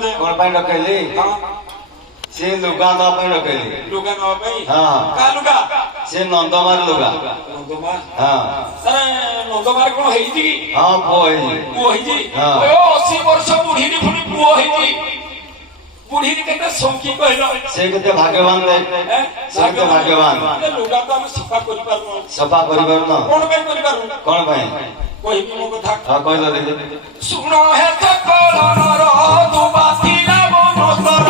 कौन पाई रखेली से लुगा न पाई रखेली लुगा न पाई हां का लुगा से नंदमार लुगा नंदमार हां अरे नंदमार कोन हेई जी हां पुओ हेई जी हां ओ 80 वर्ष बुढ़ी नी पुनी पुओ हेई जी बुढ़ी नी केते सौकी कहलो से केते भाग्यवान दे से केते भाग्यवान लुगा तो हम सफा करि पारु सफा करि पारु न कोन पे करि पारु कोन भाई कोई मो कथा हां कहलो दे सुनो हे सकलनर तू बातिला मनसर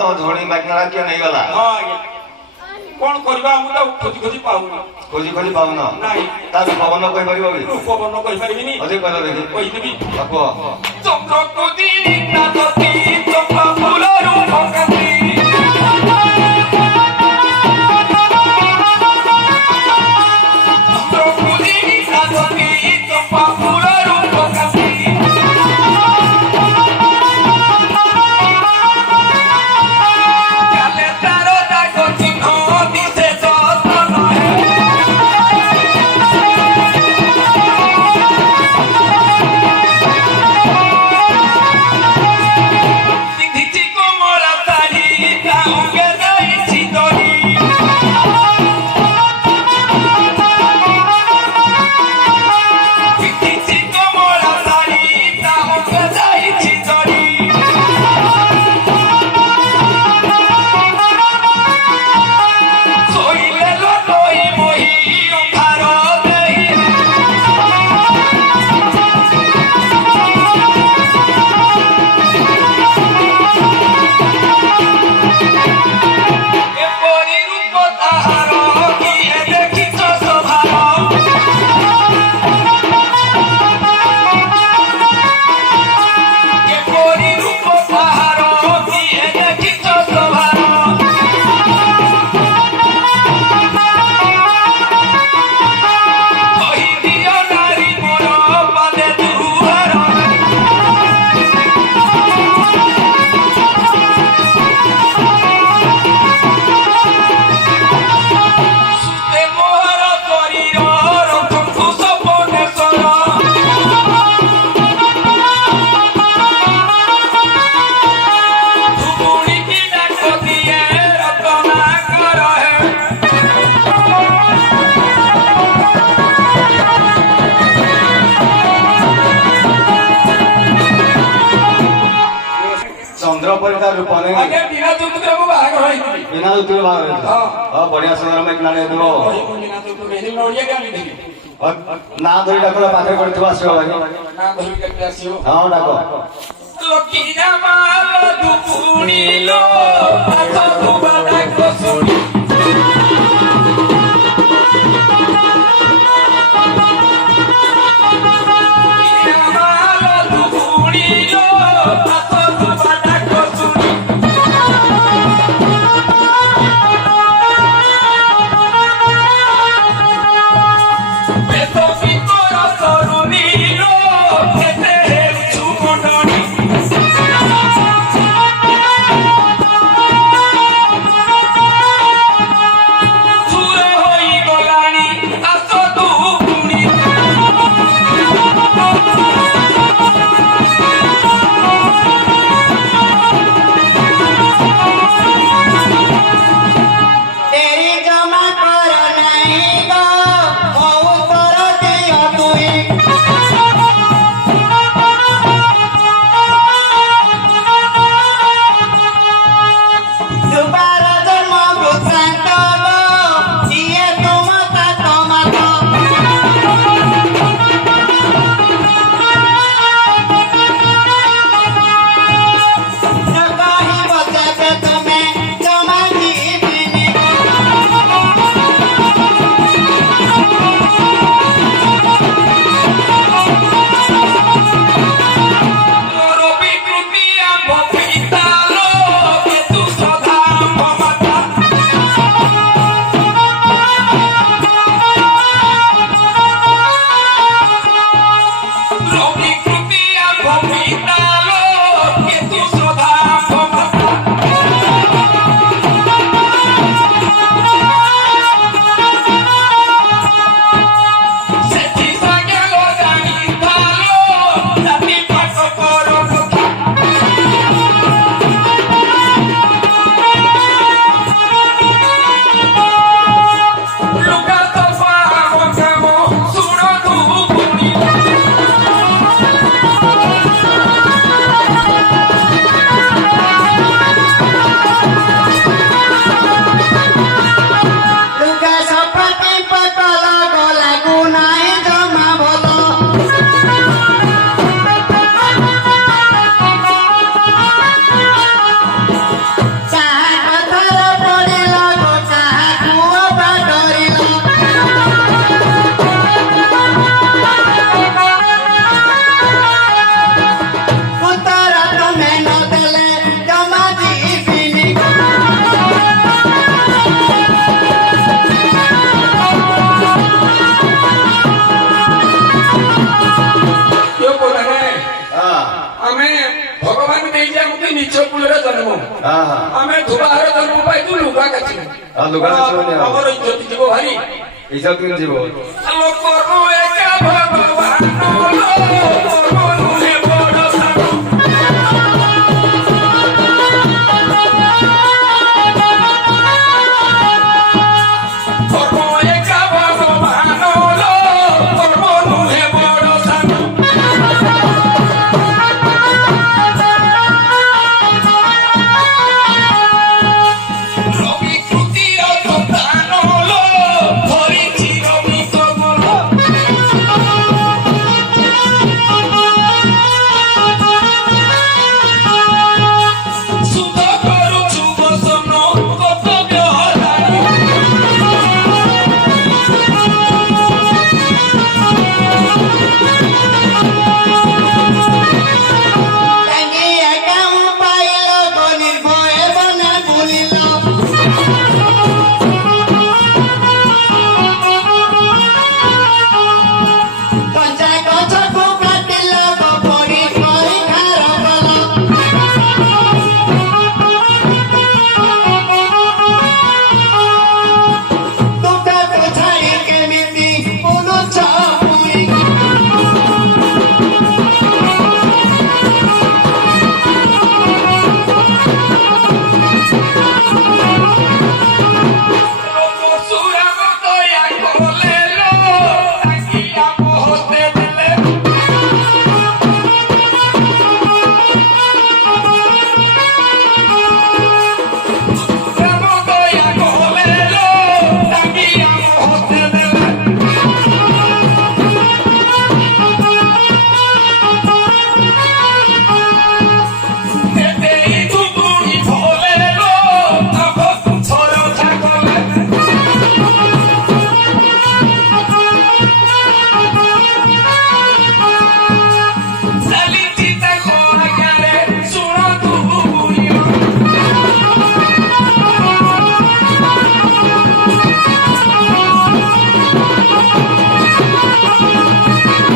तो धोनी मागना के नहीं गला हां आज्ञा कोन करबा हम तो खोजी खोजी पाउनी खोजी खोजी पाउन नाही ता पवन कहि परिबो कि पवन कहि परिबिनी अधे कहलो देखि कहि देबी बापो चंद्र कुदी ना तती चंपा फूल रूप कांती चंद्र कुदी ना तती चंपा फूल रूप कांती रूप नहीं आगे बिना दूध के वो बाहर होई बिना दूध के बाहर हां बढ़िया सुंदर में किनारे देबो बिना दूध के नहीं नोड़िया क्या नहीं देखी ना धरी डाको पाथे करथिबा आसियो भाई ना धरी के आसियो हां डाको लोकिना माल दुपुनी लो पाथा दुबा डाको सुनी हाँ हाँ ଆମେ ଧୁବାହାର ଜନ୍ମ ପାଇଛୁ ଲୁଗା କାଚିବୁ ଲୁଗା କାଚିବନି ଆଉ। ଆମର ଇଜ୍ଜତ ଯିବ ଭାରି ଇଜ୍ଜତ କେମିତି ଯିବ? ଆଲୋ କର୍ମ ଏକା ଭଗବାନ କର୍ମ ନୁହେଁ ବଡ଼ ସାନ କର୍ମ ଏକା ଭଗବାନ କର୍ମ ନୁହେଁ ବଡ଼ ସାନ ରବି କୃତିର ସନ୍ତାନ ଧରିଛି ରବି କମଳ ସୁଧ କରୁଛୁ ବସନ କର୍ତ୍ତବ୍ୟ ହରାଣ টাঙ্গিয়া কাম পাইল গলির ভয়ে বনে ভুলিল কঞ্চা গছকু কাটিল বপরি কই খার গল দুটাকু ছাড়ি কেমিতি বুলুছ পুরি ସୁରାମ ଦୟା କଲେ ଲୋ ତାଙ୍କିଆ ମହତେ ଦେଲେ ସୁରାମ ଦୟା କଲେ ଲୋ ତାଙ୍କିଆ ମହତେ ଦେଲେ ଏବେ ତୁମୁନି ଭଲେ ଲୋ ଆବ ଛର ଛାକଲେ ଚାଲିଛି ତାଙ୍କ ଆଜ୍ଞାରେ ଶୁଣନ୍ତୁ ବୁଲିବ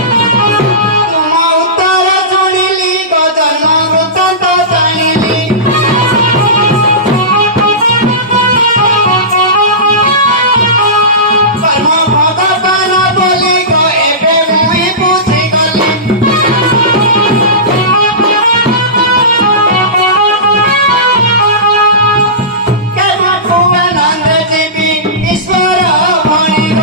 ତୁମ ଉତ୍ତର ଶୁଣିଲି ଗଜନ ବୃତ୍ତାନ୍ତ ଜାଣିଲି କର୍ମ ଭଗବାନ ବୋଲି ଗ ଏବେ ମୁଇଁ ବୁଝିଗଲି କର୍ମକୁ ଆନନ୍ଦ ଯିବି ଈଶ୍ୱର ଭଣିବ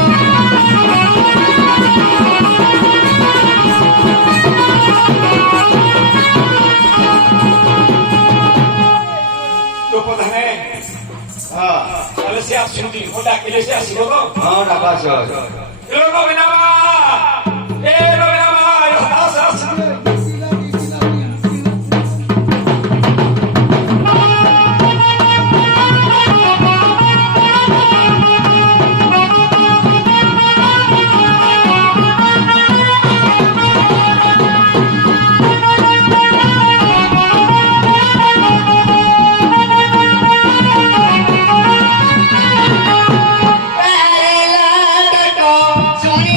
ପ୍ରଧାନେ ହଁ ତାହେଲେ ସେ ଆସୁଛନ୍ତି ମୁଁ ଡାକିଲେ ସେ ଆସିବ ତ ହଁ ଡାକା ଆସିବ। ଏ ରବିନାମା ଏ ରବିନାମା ଆସ ଆସ ଶୁଣି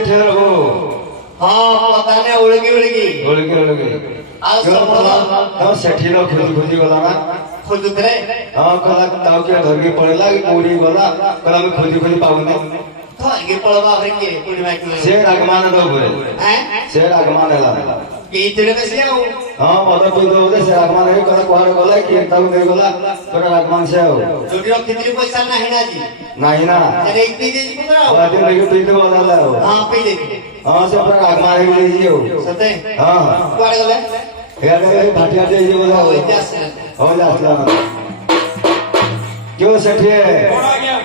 ସେଠି ରହୁ ହଁ ପତା ନେ ଉଳକି ଆଉ ହଁ ସେଠି ର ଖୋଜି ଗଲା ନା ଖୋଜୁଥିଲେ ହଁ କହିଲା ତାକୁ କିଏ ଧରିକି ପଳେଇଲା କୋଉଠି ଗଲା କହିଲା ଆମେ ଖୋଜି ପାଉନି ଧରିକି ପଳବା ଆହୁରି କିଏ କୋଉଠି ମାଇକି ସେ ରାଗମାନ ଉପରେ ସେ ରାଗମାନ ହେଲା ପିଇଥିଲେ ବେଶୀ ଆଉ ହଁ ମଦ ପିଇଦ ବୋଧେ ସେ ରାଗମାନ ହେଇ କହିଲା କୁଆଡେ ଗଲା କିଏ ତାକୁ ନେଇଗଲା କହିଲା ରାଗମାନ ସେ ଆଉ ଯୋଉଠି ରଖିଥିଲି ପଇସା ନାହିଁ ନା ଆଜି ନାହିଁ ନା ନେଇକି ପିଇ ଦେଇଛି ପୁରା ଆଉ ଆଜି ନେଇକି ପିଇଦବ ହେଲା ଆଉ ହଁ ପିଇ ଦେଇଥିଲି ହଁ ସେ ପୁରା ରାଗମାନ ହେଇଯାଇଛି ଆଉ ସତେ ହଁ କୁଆଡେ ଗଲେ ଇଆଡେ ଭାଟିଆ ଦେଇଛି ବୋଧେ ଆଉ ଏଠି ଆସିଲା ହଉ ଆସିଲା क्यों सेठिए कौन आ गया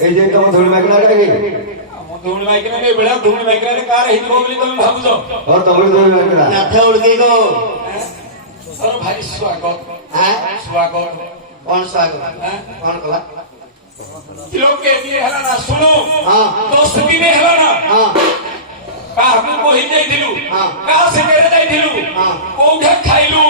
ए जे तुम धूल माइकना काहे हम धूल माइकना ने बेड़ा धूल माइकना ने कार हित बोली तुम भाबुछो और तुम धूल माइकना नाथे उड़की को सर भाई स्वागत हां स्वागत कौन स्वागत कौन कला लोग के दिए हला ना सुनो हां दोस्त दिने हला ना हां काहू कोही जाई दिलु का से करे जाई दिलु कोठे खाइलु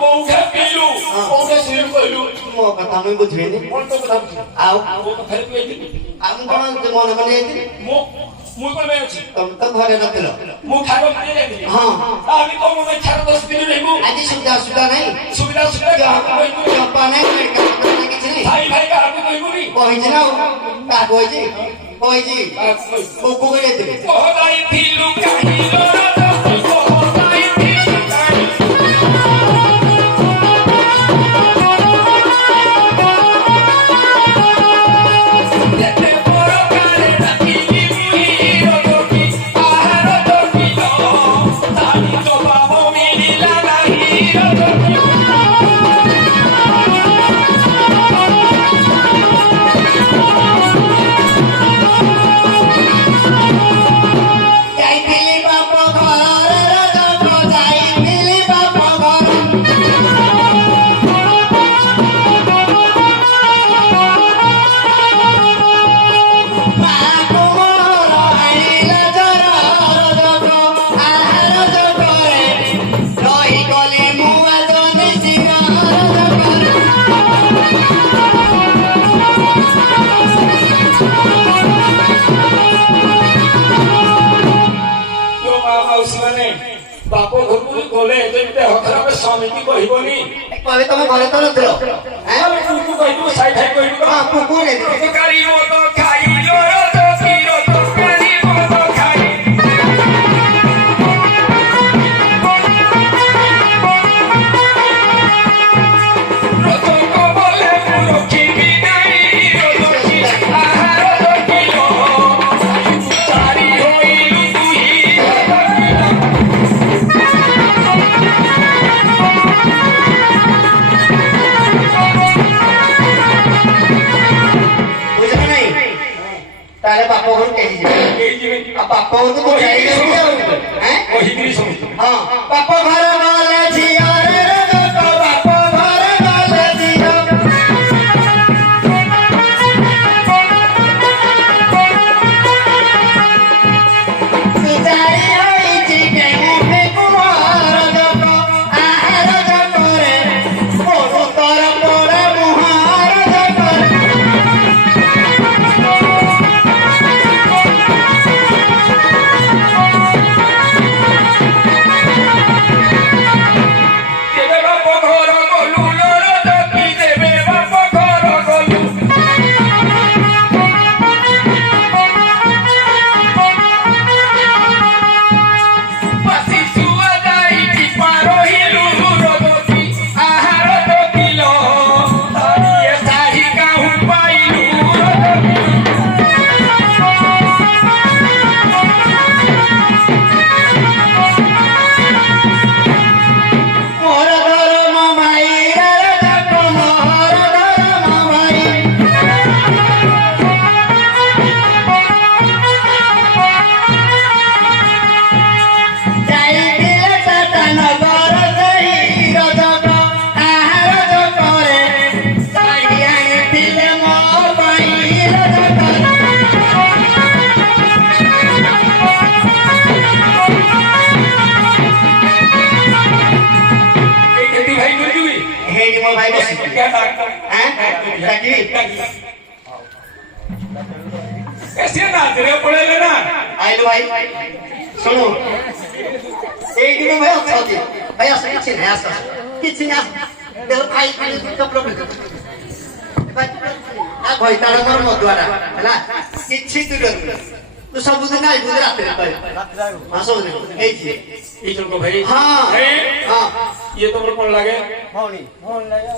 कोठे पीलु कोठे सिर कइलु मो कथा मुई बुझिनी कोन तो कथा आउ वो तो फेर कइति हम कोन मन मन आइति मो मुई कोन में अछि तुम तो घरे नथिलो मु खाइबो खाइ जाई हां आमी को मो छाड़ दोस्त दिन रहबो आज सुविधा सुविधा नहीं सुविधा सुविधा का कइबो चपा नहीं मेडिकल नहीं किछ नहीं भाई भाई का आमी कइबो नी कहिछि ना का कहिछि को गए थे कोहलाई थिलु काहिलो कोहलाई थिलु काहिलो पोरो काले नकिली मुही रोकी आहार रोकी लो तानी तो बाबो मिली लगाही रोकी बापो घरକୁ ଗଲେ ଯେତେ ହଖରାବେ ସ୍ୱାମୀକି କହିବନି କହିବେ ତମେ ଘରେ ତ ନଥିଲ ଆରେ କୁକୁ କହିବୁ ସାଇ ଭାଇ କହିବୁ ହଁ କୁକୁ ନେ ତରକାରୀ ମତ ଖାଇଲୋ ତ କିରୋ ତରକାରୀ ମତ ଖାଇ ରୋଜକ ବୋଲେ ମୁଁ ରଖିବି ନାହିଁ ରୋଜକି ଆହାର ରଖିଲୋ ଚାରି ହୋଇଲୁ ତୁହି तारे बापा घर कही ଯିବେ अब बापा घर तो जाई हैं କହିକିରି ଶୁଣିଛୁ हां बापा घर वाले झिया रे रे तो बापा घर वाले झिया जाई होई जी के मुहे कुमार जको आहार जको रे ओ तोर पोरे मुहार जको ଦେବେ ବାପ ଘର ଗଲୁ ଲୋର ଦକି ଦେବେ ବାପ ଘର ଗଲୁ ବାସି ଛୁଆ ଯାଇକି ପାରହିଲୁ ରୋଦକି ଆହାର ଦକିଲ ଧରିଏ ଶାଢ଼ୀ କାହୁଁ ପାଇଲୁ ରୋଦକି मोर धर्म माई रे जको मोर धर्म माई जाई दिले टाटा नगर देई रजको आहार जको रे साई आनी दिले मो पाई रजको এই খেতি ভাই করবি हेडी मो भाई बस क्या डाक्टर हैं ताकि ऐसे नाचरे पड़ेले ना आइलो भाई सुनो एक दिन भाई अच्छा होती भाई ऐसा किसी नहीं ऐसा किसी नहीं देखो भाई भाई तो प्रॉब्लम भाई आ भाई तारा कर मत द्वारा है ना किसी तो डर तो सब दिन नहीं बुझ रात में हाँ सब दिन एक ही ये चल को भाई हाँ हाँ ये तो मेरे को लगे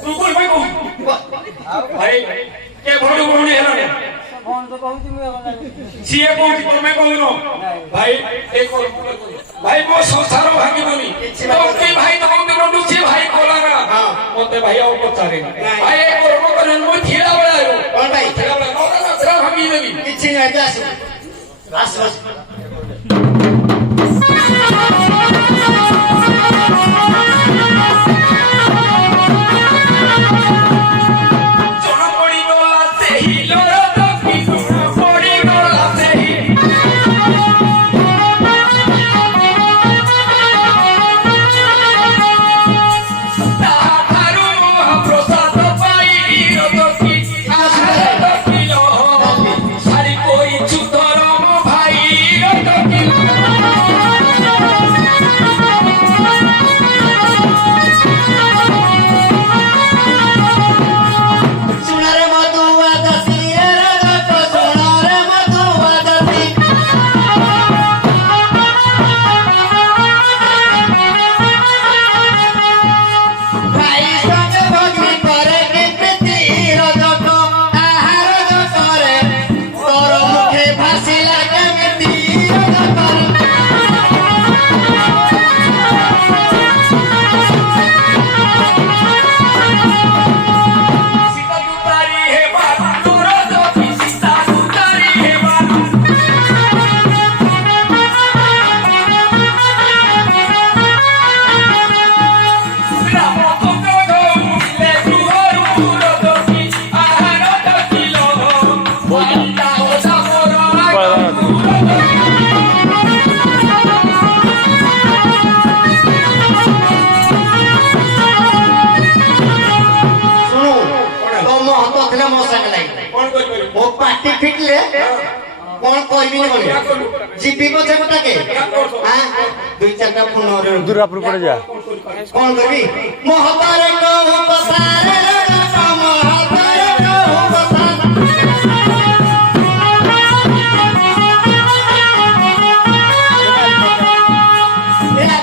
तू कौन भाई को भाई के भोड़ी है ना सीए कोठी तुम्हें कहूनो भाई एक और भाई वो संसार भागी बोली तो भाई तो कौन दिन दूसरे भाई खोला ना मोते भाई और को चारे भाई एक और को करन वो थीड़ा बड़ा है कौन भाई थीड़ा बड़ा ना तेरा भागी देवी किसी नहीं जास बस बस सोना पड़ी डोला से ही लोरा तो की सोना पड़ी डोला से ही ताहारू प्रसाद पाई तो की आशा तो की लो सारी कोई चुतरम भाई तो की सुनर मधुआ दसी रे तो सुनर मधुआ दसी भाई संग भगनी करे कितनी रजक आहार करे तोर मुखे फांसी लागे मिट्टी रजक सीता उतारी है बात तोरा तो की सीता उतारी है बात राम को गो ले तू तो की आहार तो की लो बोलता हो सामोरा सुनो तो महत्व ଥିଲା ମୋ ସାଙ୍ଗେ ଲାଗି कौन कोई करी ମୋ ପାଟି ଫିଟିଲେ କଣ କହିବି ନି क्या କହିବି करू ଯିବି ପଛେ ଗୋଟାକେ ହାଁ ଦୁଇ ଚାରିଟା ଫୋନ दूरापुर पड़ जा କଣ କରିବି ମହତାରେ କହୁ ପସାରେ ମହତାରେ କହୁ ପସାରେ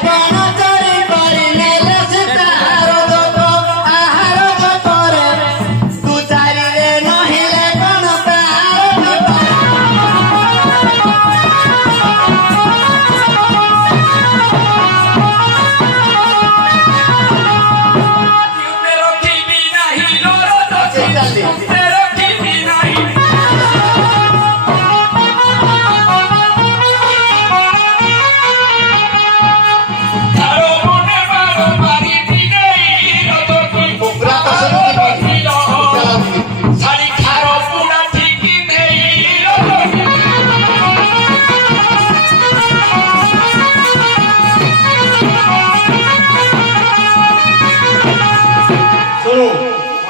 କଣ ଚୋରି କରି ନେଲେ ସେ ତାର ଦୋକ ଆହାର ଦୋକରେ ତୁ ଚାରିରେ ନହିଲେ କଣ ତାର ଦୋକ तेरो टीवी नहीं लोरा तो ଚାଲି तेरो टीवी नहीं तारो मोने मारो मारी दी नहीं तो की କୁକୁଡ଼ା ପସନ୍ଦ ଯିବି ଚାଲ सारी खारो पूरा ठीक नहीं ଶୁଣୁ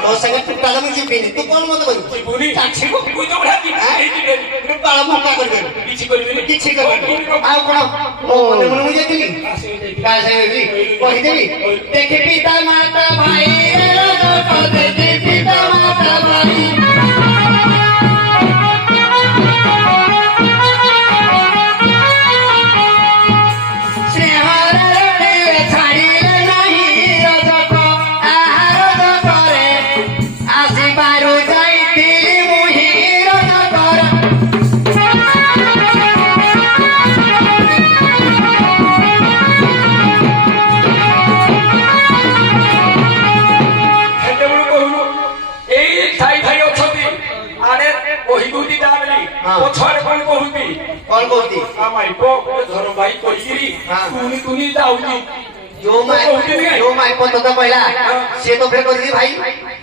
ତୋ ସାଙ୍ଗେ ଟୁଟାଲେ ମୁଁ ଯିବିନି ତୁ କଣ ମତେ କରିବୁ पूरी ଟାକ୍ସି कोई तो बड़ा की ତୁ ପାଳ ଫଙ୍କା କରିପାରିବୁ पीछे कर दे କିଛି କରିପାରିବୁ ଆଉ କଣ ମୋ ମନେ ମନେ ମୁଁ ଯାଇଥିଲି କାହା ସାଙ୍ଗେ କହିଦେବି ଦେଖି ପିତା ମାତା ଭାଇ ଦେଖି ପିତା ମାତା ଭାଇ ସ୍ନେହରେ ଛାଡ଼ିଲେ ନାହିଁ ରଜକ ଆହାର ଦରେ ଆସିବାରୁ ଯାଇଥିଲି ମୁହିଁ ରଜକର ଏତେ ବଡ଼ କହୁନୁ ଏଇ ସାଇ ଭାଇ ଅଛନ୍ତି ଆଡେ କହି ଦଉତି ତାବଲି ହଁ। ପଛରେ କଣ କହୁତି କଣ କହୁଛି ଆମ ଇପୋ ଧର ଭାଇ କହିକିରି ହଁ। ତୁନି ତୁନି ଯାଉଚି ଯୋଉ ମାଇପ ତତେ କହିଲା ସିଏ ତ ଫେର କରିଛି ଭାଇ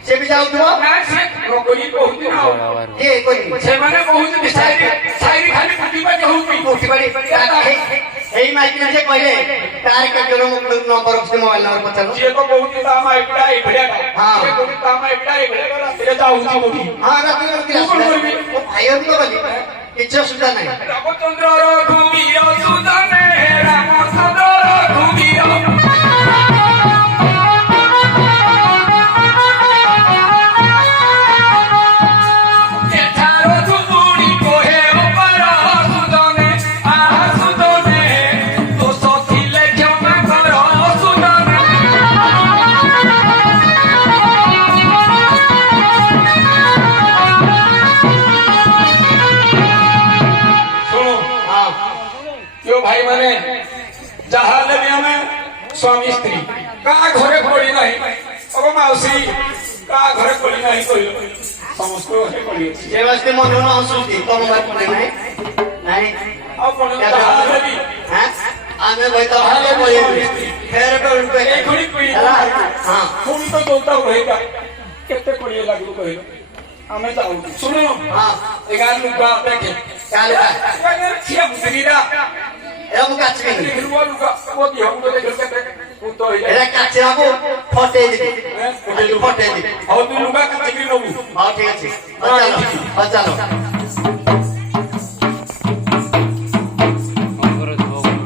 ସେ ବି ଯାଉଥିବ ନା ସେ ନକରି କହୁତି ନା ଆଉ। କିଏ କରିବି ସେମାନେ କହୁଛନ୍ତି ସାଇରି ସାଇରି ଖାଲି ଫୁଟିବା ହଉଚି ଉଠିପାରି ଏଇ ମାଇକିନା ସେ କହିଲେ ତାର କେତେ ଜଣ ନମ୍ବର ଅଛି ମୋବାଇଲ ନମ୍ବର ପଚାରୁ ସିଏ ତ କହୁଛି ତା ମା ଏପଟା ଏଇ ଭଳିଆ ହଁ। ସିଏ କହୁଛି ତା ମା ଏପଟା ଏଇ ଭଳିଆ ରାତିରେ ଯାଉଛି କୋଉଠି ହଁ ରାତି ତୁ କଣ କରିବି? ମୋ ଭାଇ ତ ଗଲି କିଛି ଅସୁବିଧା ନାହିଁ ରାମଚନ୍ଦ୍ର ରଘୁବୀର ସୁଦାନେ ରାମଚନ୍ଦ୍ର ରଘୁବୀର ଏଠାର ଧୁବୁଣି କୋହେ ଅପାର ସୁଦାନେ ଆହା ସୁଦାନେ ଦୋଷ ଥିଲେ କ୍ଷମା କର ସୁଦାନେ ଶୁଣୁ ହଁ यो भाई माने जहाँ ले भी हमें स्वामी स्त्री का घरे पड़ी नहीं अब माउसी का घरे पड़ी नहीं कोई समस्त घरे पड़ी अछि ଯେ ବାସ୍ତେ ମନ ନ ଆସୁଛି ତମ ଭାଇ ପଡେ ନାହିଁ ନାହିଁ अपन जहाँ ले भी হ্যাঁ ଆମେ ଭାଇ ତ ଭାলো ପଳେଇବୁ ଫେର ଫେର एक खुली कोई ହେଲା ହଁ थोड़ी तो दोता रहेगा कितने पड़ी लागू कहिलो हमें जाऊ सुनो ହଁ 11 लुका देखे ଚାଲ खिया मुदरीदा ଏରା ମୁଁ କାଚିବିନି लुका लुका वो भी हम तो देख के तो ଏରା କାଚିବାକୁ ଫଟେଇଦେବି ଫଟେଇଦେବି और तू लुका का चिकरी नबू ହଉ ଠିକ ଅଛି ହଉ ଚାଲ